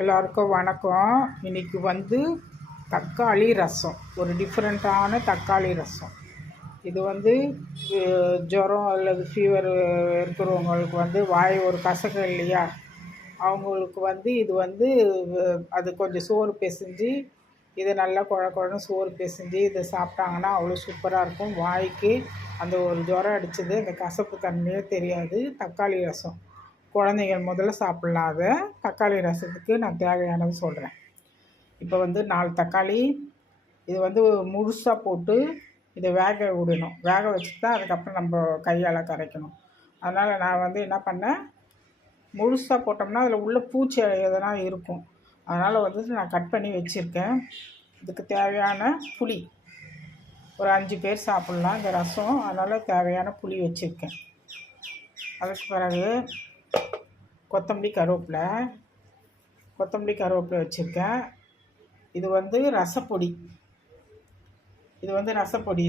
எல்லாருக்கும் வணக்கம். இன்றைக்கி தக்காளி ரசம், ஒரு டிஃப்ரெண்ட்டான தக்காளி ரசம். இது ஜுரம் அல்லது ஃபீவர் இருக்கிறவங்களுக்கு வாய் ஒரு கசக்கம் இல்லையா, அவங்களுக்கு இது அது கொஞ்சம் சோறு பிசைஞ்சு இதை நல்லா குழன்னு சோறு பிசைஞ்சு இதை சாப்பிட்டாங்கன்னா அவ்வளோ சூப்பராக இருக்கும். வாய்க்கு அந்த ஒரு ஜுரம் அடித்தது அந்த கசப்பு தன்மையே தெரியாது. தக்காளி ரசம் குழந்தைங்க முதல்ல சாப்பிட்லாம். அதை தக்காளி ரசத்துக்கு நான் தேவையானது சொல்கிறேன். இப்போ 4 தக்காளி இது முழுசாக போட்டு இதை வேக விடணும். வேக வச்சுட்டு தான் அதுக்கப்புறம் நம்ம கையால் கரைக்கணும். அதனால் நான் என்ன பண்ணேன், முழுசாக போட்டோம்னா அதில் உள்ள பூச்சி எதனா இருக்கும். அதனால் நான் கட் பண்ணி வச்சுருக்கேன். இதுக்கு தேவையான புளி ஒரு 5 பேர் சாப்பிட்லாம் இந்த ரசம். அதனால் தேவையான புளி வச்சுருக்கேன். அதுக்கு பிறகு கொத்தமல்லி கருவேப்பிலை வச்சுருக்கேன். இது ரசப்பொடி. ரசப்பொடி.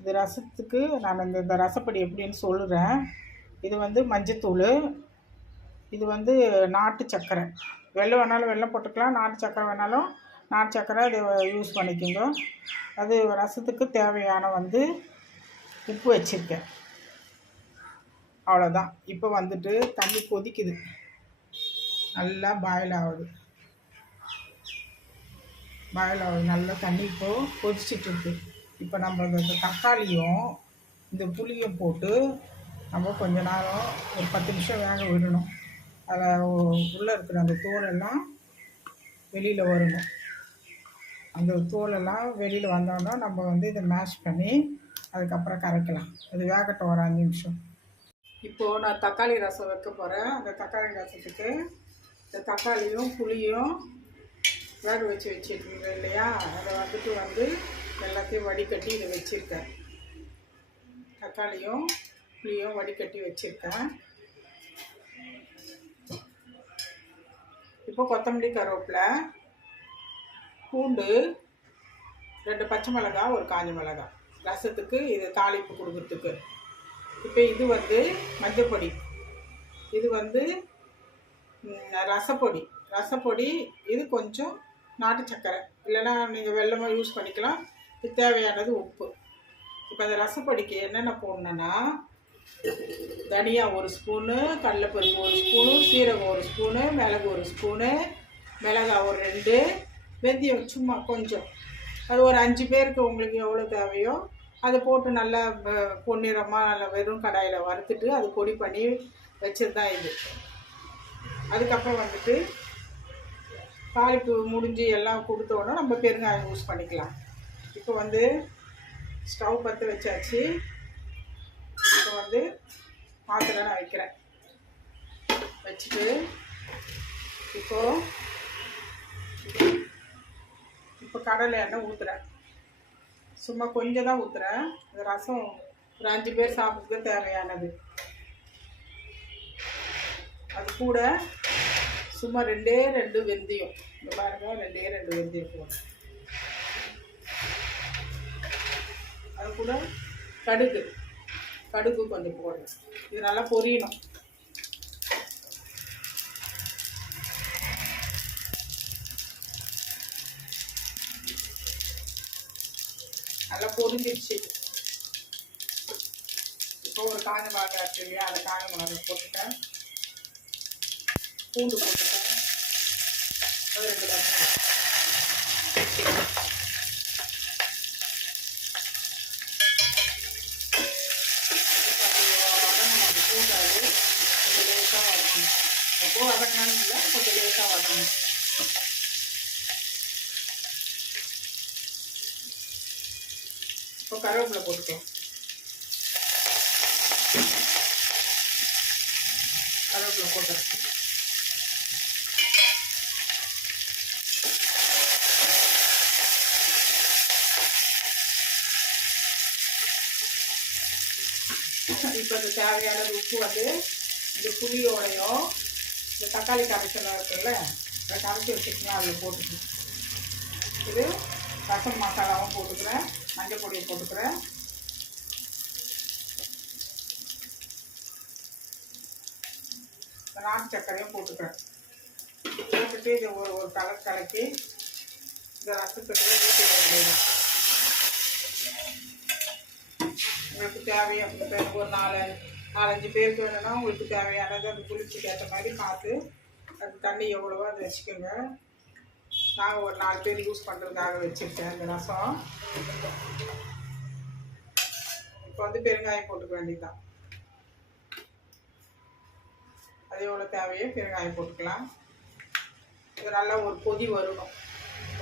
இது ரசத்துக்கு நான் இந்த ரசப்பொடி எப்படின்னு சொல்லுறேன். இது மஞ்சத்தூள். இது நாட்டு சர்க்கரை. வெள்ளம் வேணாலும் வெள்ளம் போட்டுக்கலாம், நாட்டு சர்க்கரை வேணாலும் நாட்டு சர்க்கரை இதை யூஸ் பண்ணிக்கோங்க. அது ரசத்துக்கு தேவையான உப்பு வச்சுருக்கேன். அவ்வளோதான். இப்போ தண்ணி கொதிக்குது, நல்லா பாயில் ஆகுது. நல்லா தண்ணி இப்போது கொதிச்சிட்ருக்கு. இப்போ நம்ம இந்த தக்காளியும் இந்த புளியும் போட்டு நம்ம கொஞ்ச நேரம் ஒரு 10 நிமிஷம் வேக விடணும். அதில் உள்ளே இருக்கிற அந்த தோலெல்லாம் வெளியில் வரணும். அந்த தோலெல்லாம் வெளியில் வந்தோன்னா நம்ம இதை மேஷ் பண்ணி அதுக்கப்புறம் கரைக்கலாம். அது வேகட்டும் ஒரு 5 நிமிஷம். இப்போது நான் தக்காளி ரசம் வைக்க போகிறேன். அந்த தக்காளி ரசத்துக்கு இந்த தக்காளியும் புளியும் வேக வச்சுருக்கீங்க இல்லையா, அதை எல்லாத்தையும் வடிகட்டி இதை வச்சுருக்கேன். தக்காளியும் புளியும் வடிகட்டி வச்சுருக்கேன். இப்போ கொத்தமல்லி கருவேப்பிலை, பூண்டு, 2 பச்சை மிளகாய், ஒரு காஞ்ச மிளகாய் ரசத்துக்கு இது தாளிப்பு கொடுக்கறதுக்கு. இப்போ இது மஞ்சப்பொடி. இது ரசப்பொடி. இது கொஞ்சம் நாட்டு சர்க்கரை, இல்லைன்னா நீங்கள் வெல்லமாக யூஸ் பண்ணிக்கலாம். இது தேவையானது உப்பு. இப்போ அந்த ரசப்பொடிக்கு என்னென்ன போடணுன்னா, தனியா 1 ஸ்பூனு, கடலைப்பருப்பு 1 ஸ்பூனு, சீரகம் 1 ஸ்பூனு, மிளகு 1 ஸ்பூனு, மிளகாய் ஒரு 2, வெந்தயம் சும்மா கொஞ்சம். அது ஒரு 5 பேருக்கு உங்களுக்கு எவ்வளோ தேவையோ அதை போட்டு நல்லா பொன்னிறமாக நல்லா வெறும் கடாயில் வறுத்துட்டு அது பொடி பண்ணி வச்சது தான் இது. அதுக்கப்புறம் தாளிப்பு முடிஞ்சு எல்லாம் கொடுத்தோன்னா நம்ம பெருங்காயம் யூஸ் பண்ணிக்கலாம். இப்போ ஸ்டவ் பற்ற வச்சாச்சு. இப்போ பாத்திரம் நான் வைக்கிறேன். வச்சுட்டு இப்போ கடலை எண்ணெய் ஊற்றுறேன். சும்மா கொஞ்சம் தான் ஊற்றுறேன். இந்த ரசம் ஒரு 5 பேர் சாப்பிட்றதுக்கு தேவையானது. அது கூட சும்மா 2 வெந்தயம், இந்த பாருங்க 2 வெந்தயம் போடும். அது கூட கடுகு கொஞ்சம் போடுறேன். இது நல்லா பொரியணும். நல்லா பொரிஞ்சிடுச்சு. இப்போ ஒரு காஞ்ச மிளகாய் இருக்கு இல்லையா, அந்த காஞ்ச மிளகாய் போட்டுட்டேன். பூண்டு போட்டுட்டேன். அது 2 பச்சை மிளகாய். பூண்டாது கொஞ்சம் லேசாக வதக்கணும். அப்போது வதக்கணும்னு இல்லை, கொஞ்சம் லேசாக வதக்கணும். இப்போ கருவேப்பிலை போட்டுக்கலாம். கருவேப்பிலை போட்டு இப்போ இந்த தேவையான உப்பு இந்த புளியோடையும் இந்த தக்காளி கரைச்சலாம் இருக்குல்ல, அதை கரைச்சி வச்சுக்கலாம். அதில் போட்டுக்கணும். இது ரசம் மசாலாவும் போட்டுக்கிறேன், மஞ்சள் பொடியை போட்டுக்கிறேன். நாட்டு சர்க்கரையும் போட்டுக்கிறேன். பார்த்துட்டு இதை ஒரு கலர் கலக்கி இந்த ரசத்துக்கு ஊற்றி வேண்டியது. உங்களுக்கு தேவையான ஒரு 4-5 பேருக்கு வேணும்னா உங்களுக்கு தேவையானது அந்த புளிப்புக்கு ஏற்ற மாதிரி பார்த்து அது தண்ணி எவ்வளவோ அதை வச்சுக்கோங்க. நாங்கள் ஒரு 4 பேர் யூஸ் பண்ணுறதுக்காக வச்சுருக்கேன் இந்த ரசம். இப்போ வந்து பெருங்காயம் போட்டுக்க வேண்டியதுதான். அது எவ்வளோ தேவையோ பெருங்காயம் போட்டுக்கலாம். இது நல்லா ஒரு கொதி வரணும்,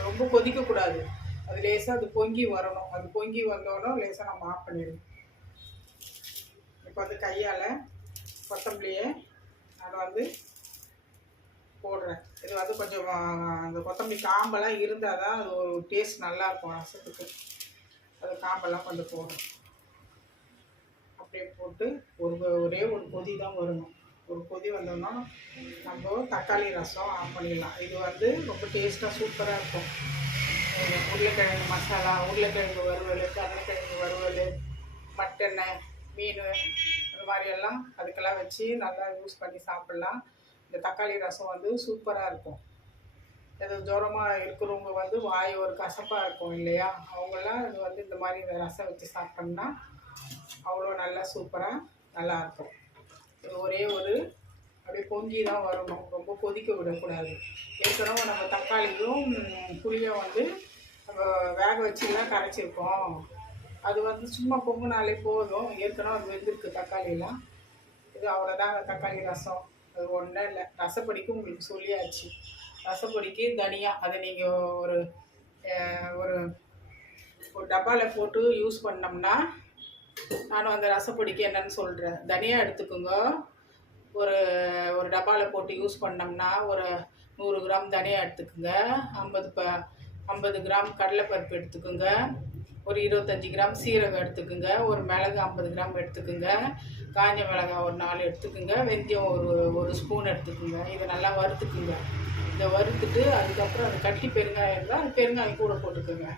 ரொம்ப கொதிக்கக்கூடாது. அது லேசாக அது பொங்கி வரணும். அது பொங்கி வந்தோடனே லேசாக நம்ம ஆஃப் பண்ணிடணும். இப்போ வந்து கையால் கொத்தமல்லியை நான் வந்து போடுறேன். இது வந்து கொஞ்சம் அந்த கொத்தமல்லி காம்பெல்லாம் இருந்தால் தான் அது ஒரு டேஸ்ட் நல்லாயிருக்கும் ரசத்துக்கு. அது காம்பெல்லாம் கொஞ்சம் போடணும். அப்படியே போட்டு ஒரே ஒரு கொதி தான் வரணும். ஒரு கொதி வந்தோம்னா நம்ம தக்காளி ரசம் ஆஃப் பண்ணிடலாம். இது வந்து ரொம்ப டேஸ்ட்டாக சூப்பராக இருக்கும். உருளைக்கிழங்கு மசாலா, உருளைக்கிழங்கு வறுவல், கருளைக்கிழங்கு வறுவல், மட்டனை, மீன், இந்த மாதிரியெல்லாம் அதுக்கெல்லாம் வச்சு நல்லா யூஸ் பண்ணி சாப்பிட்லாம். இந்த தக்காளி ரசம் வந்து சூப்பராக இருக்கும். அது ஜுரமாக இருக்கிறவங்க வந்து வாய் ஒரு கசப்பாக இருக்கும் இல்லையா, அவங்களாம் இது வந்து இந்த மாதிரி இந்த ரசம் வச்சு சாப்பிட்டோம்னா அவ்வளோ நல்லா சூப்பராக நல்லாயிருக்கும். இது ஒரே ஒரு அப்படியே பொங்கி தான் வரணும், ரொம்ப கொதிக்க விடக்கூடாது. ஏற்கனவே நம்ம தக்காளியும் புளியும் வந்து நம்ம வேக வச்சுலாம் கரைச்சிருக்கோம். அது வந்து சும்மா பொங்குனாலே போதும். ஏற்கனவே அது வெந்திருக்கு தக்காளிலாம். இது அவ்வளோதாங்க தக்காளி ரசம். அது ஒன்றும் இல்லை. ரசப்பொடிக்கு உங்களுக்கு சொல்லியாச்சு. ரசப்பொடிக்கு தனியா அதை நீங்கள் ஒரு ஒரு ஒரு டப்பாவில் போட்டு யூஸ் பண்ணோம்னா, நானும் அந்த ரசப்பொடிக்கு என்னன்னு சொல்கிறேன். தனியா எடுத்துக்கோங்க. ஒரு ஒரு டப்பாவில் போட்டு யூஸ் பண்ணோம்னா ஒரு 100 கிராம் தனியா எடுத்துக்கோங்க. 50 கிராம் கடலைப்பருப்பு எடுத்துக்கோங்க. ஒரு 25 கிராம் சீரகம் எடுத்துக்குங்க. ஒரு மிளகு 50 கிராம் எடுத்துக்குங்க. காஞ்ச மிளகாய் ஒரு 4 எடுத்துக்குங்க. வெந்தயம் ஒரு ஸ்பூன் எடுத்துக்குங்க. இதை நல்லா வறுத்துக்குங்க. இதை வறுத்துட்டு அதுக்கப்புறம் அது கட்டி பெருங்காயம் இருந்தால் அது பெருங்காயம் கூட போட்டுக்குங்க.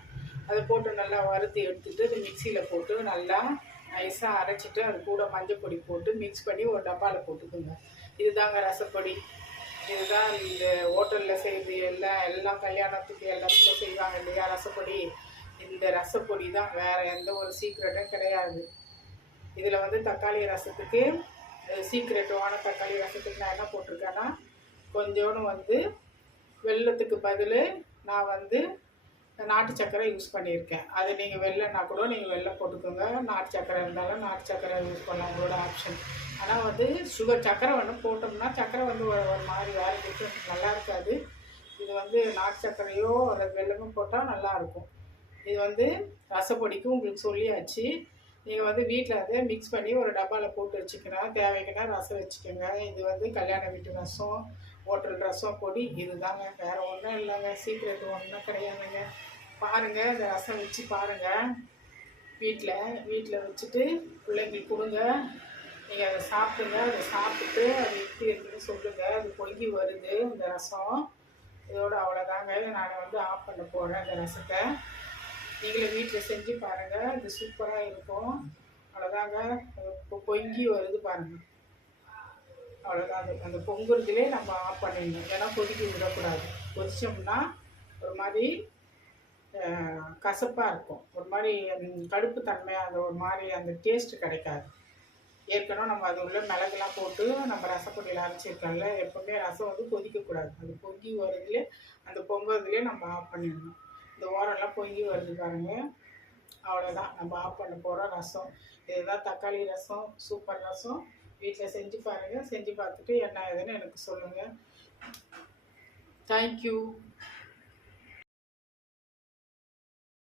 அதை போட்டு நல்லா வறுத்து எடுத்துகிட்டு அது மிக்சியில் போட்டு நல்லா நைஸாக அரைச்சிட்டு அது கூட மஞ்சள் பொடி போட்டு மிக்ஸ் பண்ணி ஒரு டப்பாவில் போட்டுக்குங்க. இதுதாங்க ரசப்பொடி. இதுதான் இந்த ஹோட்டலில் செய்கிறது. எல்லாம் கல்யாணத்துக்கு எல்லாத்துக்கும் செய்வாங்க இல்லையா ரசப்பொடி. இந்த ரசப்பொடி தான், வேறு எந்த ஒரு சீக்ரெட்டும் கிடையாது. இதில் வந்து தக்காளி ரசத்துக்கு சீக்ரெட்டான தக்காளி ரசத்துக்கு நான் என்ன போட்டிருக்கேன்னா, கொஞ்சோன்னு வந்து வெல்லத்துக்கு பதில் நான் வந்து நாட்டு சர்க்கரை யூஸ் பண்ணியிருக்கேன். அது நீங்கள் வெல்லைன்னா கூட நீங்கள் வெல்லம் போட்டுக்கோங்க. நாட்டு சர்க்கரை இருந்தாலும் நாட்டு சர்க்கரை யூஸ் பண்ணலாம், உங்களோட ஆப்ஷன். ஆனால் வந்து சர்க்கரை ஒன்று போட்டோம்னா சர்க்கரை வந்து ஒரு மாதிரி வேறு டிஃப்ரெண்ட் நல்லா இருக்காது. இது வந்து நாட்டு சர்க்கரையோ அல்லது வெல்லமோ போட்டால் நல்லாயிருக்கும். இது வந்து ரசப்பொடிக்கு உங்களுக்கு சொல்லியாச்சு. நீங்கள் வந்து வீட்டில் அதை மிக்ஸ் பண்ணி ஒரு டப்பாவில் போட்டு வச்சுக்கணும். தேவைக்குன்னா ரசம் வச்சுக்கோங்க. இது வந்து கல்யாண வீட்டு ரசம், ஹோட்டல் ரசம் பொடி. இதுதாங்க, வேறு ஒன்றும் இல்லைங்க. சீக்ரெட் ஒன்றும் கிடையாதுங்க. பாருங்கள், இந்த ரசம் வச்சு பாருங்கள். வீட்டில் வச்சுட்டு பிள்ளைங்களுக்கு கொடுங்க. நீங்கள் அதை சாப்பிடுங்க. அதை சாப்பிட்டு அது எப்படி இருக்குன்னு சொல்லுங்கள். அது பொங்கி வருது இந்த ரசம். இதோடு அவ்வளோதாங்க. நான் வந்து ஆஃப் பண்ண போகிறேன் இந்த ரசத்தை. நீங்களே வீட்டில் செஞ்சு பாருங்கள். இது சூப்பராக இருக்கும். அவ்வளோதாங்க. இப்போ பொங்கி வருது பாருங்கள். அவ்வளோதான். அந்த பொங்குறதுலேயே நம்ம ஆஃப் பண்ணிடணும். ஏன்னா கொதிக்க விடக்கூடாது. கொதிச்சோம்னா ஒரு மாதிரி கசப்பாக இருக்கும், ஒரு மாதிரி கடுப்பு தன்மையாக, அந்த ஒரு மாதிரி அந்த டேஸ்ட்டு கிடைக்காது. ஏற்கனவே நம்ம அது உள்ள மிளகுலாம் போட்டு நம்ம ரசப்பொடியில் அரைச்சிருக்கோம்ல. எப்போவுமே ரசம் வந்து கொதிக்கக்கூடாது. அது பொங்கி வரதுலேயே அந்த பொங்குறதுலேயே நம்ம ஆஃப் பண்ணிடணும். இந்த ஓரெல்லாம் பொங்கி வருது பாருங்கள். அவ்வளோதான், நம்ம ஆஃப் பண்ண போகிறோம் ரசம். இதுதான் தக்காளி ரசம், சூப்பர் ரசம். வீட்டில் செஞ்சு பாருங்கள். செஞ்சு பார்த்துட்டு என்ன ஏதுன்னு எனக்கு சொல்லுங்கள். தேங்க்யூ.